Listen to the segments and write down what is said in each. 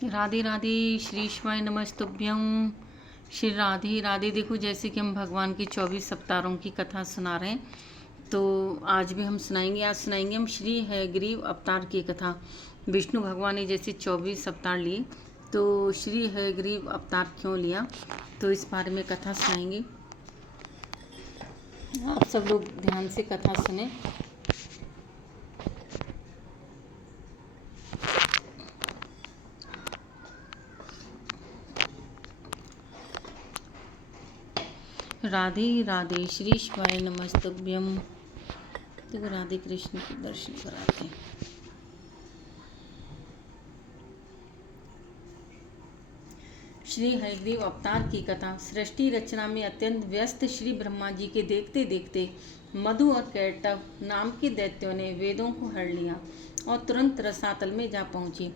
राधे राधे। श्री शिवाय नमस्तुभ्यं। श्री राधे राधे। देखो, जैसे कि हम भगवान की 24 अवतारों की कथा सुना रहे हैं, तो आज भी हम सुनाएंगे। आज सुनाएंगे हम श्री हयग्रीव अवतार की कथा। विष्णु भगवान ने जैसे 24 अवतार लिए, तो श्री हयग्रीव अवतार क्यों लिया, तो इस बारे में कथा सुनाएंगे। आप सब लोग ध्यान से कथा सुने। राधे राधे। श्री शिवाय नमस्तुभ्यं। देखो, राधे कृष्ण के दर्शन कराते हैं। श्री हयग्रीव अवतार की कथा। सृष्टि रचना में अत्यंत व्यस्त श्री ब्रह्मा जी के देखते देखते मधु और कैटव नाम के दैत्यों ने वेदों को हर लिया और तुरंत रसातल में जा पहुंचे।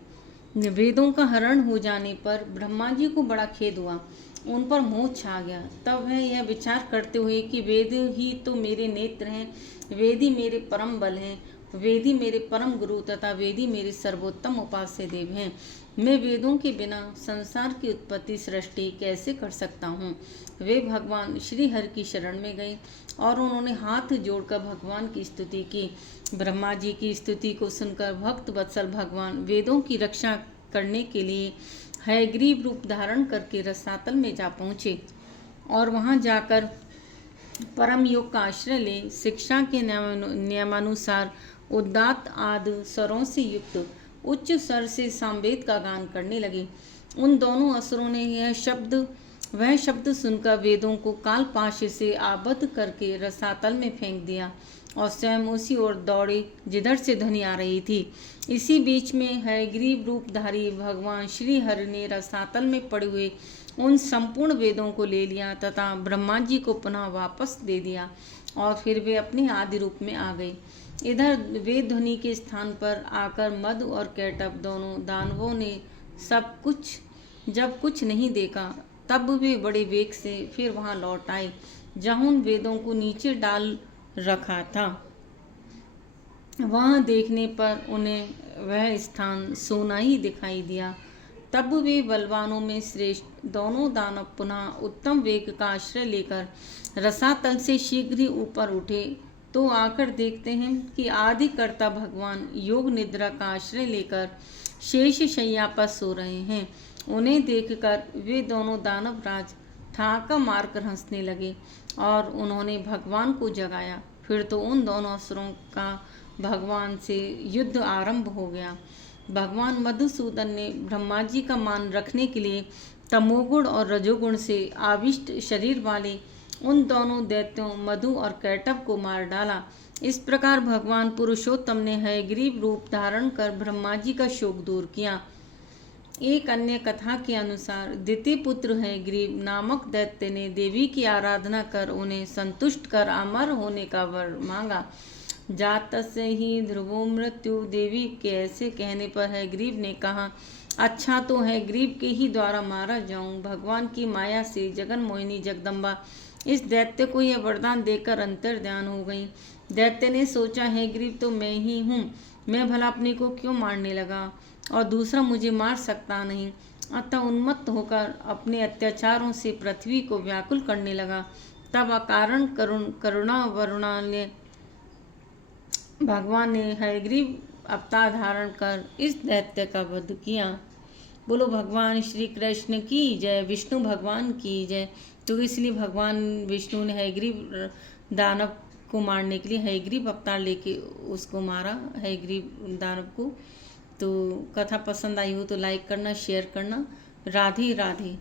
वेदों का हरण हो जाने पर ब्रह्मा जी को बड़ा खेद हुआ, उन पर मोह छा गया। तब वह यह विचार करते हुए कि वेद ही तो मेरे नेत्र हैं, वेद ही मेरे परम बल हैं, वेद ही मेरे परम गुरु तथा वेद ही मेरे सर्वोत्तम उपास्य देव हैं। मैं वेदों के बिना संसार की उत्पत्ति सृष्टि कैसे कर सकता हूँ। वे भगवान श्री हरि की शरण में गए और उन्होंने हाथ जोड़कर भगवान की स्तुति की। ब्रह्मा जी की स्तुति को सुनकर भक्त वत्सल भगवान वेदों की रक्षा करने के लिए हयग्रीव रूप धारण करके रसातल में जा पहुँचे और वहाँ जाकर परम योग का आश्रय ले शिक्षा के नियमानुसार उदात्त आदि स्वरों से युक्त उच्च स्वर से सामवेद का गान करने लगे। उन दोनों असुरों ने वह शब्द सुनकर वेदों को कालपाश से आबद्ध करके रसातल में फेंक दिया और स्वयं उसी ओर दौड़े जिधर से ध्वनि आ रही थी। इसी बीच में हयग्रीव रूपधारी भगवान श्री हरि ने रसातल में पड़े हुए उन संपूर्ण वेदों को ले लिया तथा ब्रह्मा जी को पुनः वापस दे दिया और फिर वे अपने आदि रूप में आ गए। इधर वेद ध्वनि के स्थान पर आकर मधु और कैटव दोनों दानवों ने जब कुछ नहीं देखा, तब वे बड़े वेग से फिर वहां लौट आए जहां उन वेदों को नीचे डाल रखा था। वहां देखने पर उन्हें वह स्थान सोना ही दिखाई दिया। तब वे बलवानों में श्रेष्ठ दोनों दानव पुनः उत्तम वेग का आश्रय लेकर रसातल से शीघ्र ही ऊपर उठे, तो आकर देखते हैं कि आदि कर्ता भगवान योग निद्रा का आश्रय लेकर शेष शैया पर सो रहे हैं। उन्हें देखकर वे दोनों दानव राज ठाका मारकर हंसने लगे और उन्होंने भगवान को जगाया। फिर तो उन दोनों असुरों का भगवान से युद्ध आरंभ हो गया। भगवान मधुसूदन ने ब्रह्मा जी का मान रखने के लिए तमोगुण और रजोगुण से आविष्ट शरीर वाले उन दोनों दैत्यों मधु और कैटव को मार डाला। इस प्रकार भगवान पुरुषोत्तम ने हयग्रीव रूप धारण कर ब्रह्मा जी का शोक दूर किया। एक अन्य कथा के अनुसार द्वितीय पुत्र हयग्रीव नामक दैत्य ने देवी की आराधना कर उन्हें संतुष्ट कर अमर होने का वर मांगा। जातस्य ही ध्रुवो मृत्यु। देवी के ऐसे कहने पर हयग्रीव ने कहा, अच्छा तो हयग्रीव के ही द्वारा मारा जाऊं। भगवान की माया से जगन मोहिनी जगदम्बा इस दैत्य को यह वरदान देकर अंतर्ध्यान हो गई। दैत्य ने सोचा, हयग्रीव तो मैं ही हूँ, मैं भला अपने को क्यों मारने लगा और दूसरा मुझे मार सकता नहीं। अतः उन्मत्त होकर अपने अत्याचारों से पृथ्वी को व्याकुल करने लगा। तब अकारण करुणा वरुणालय भगवान ने हयग्रीव अवतार धारण कर इस दैत्य का वध किया। बोलो भगवान श्री कृष्ण की जय, विष्णु भगवान की जय। तो इसलिए भगवान विष्णु ने हयग्रीव दानव को मारने के लिए हयग्रीव अवतार लेके उसको मारा, हयग्रीव दानव को। तो कथा पसंद आई हो तो लाइक करना, शेयर करना। राधे राधे।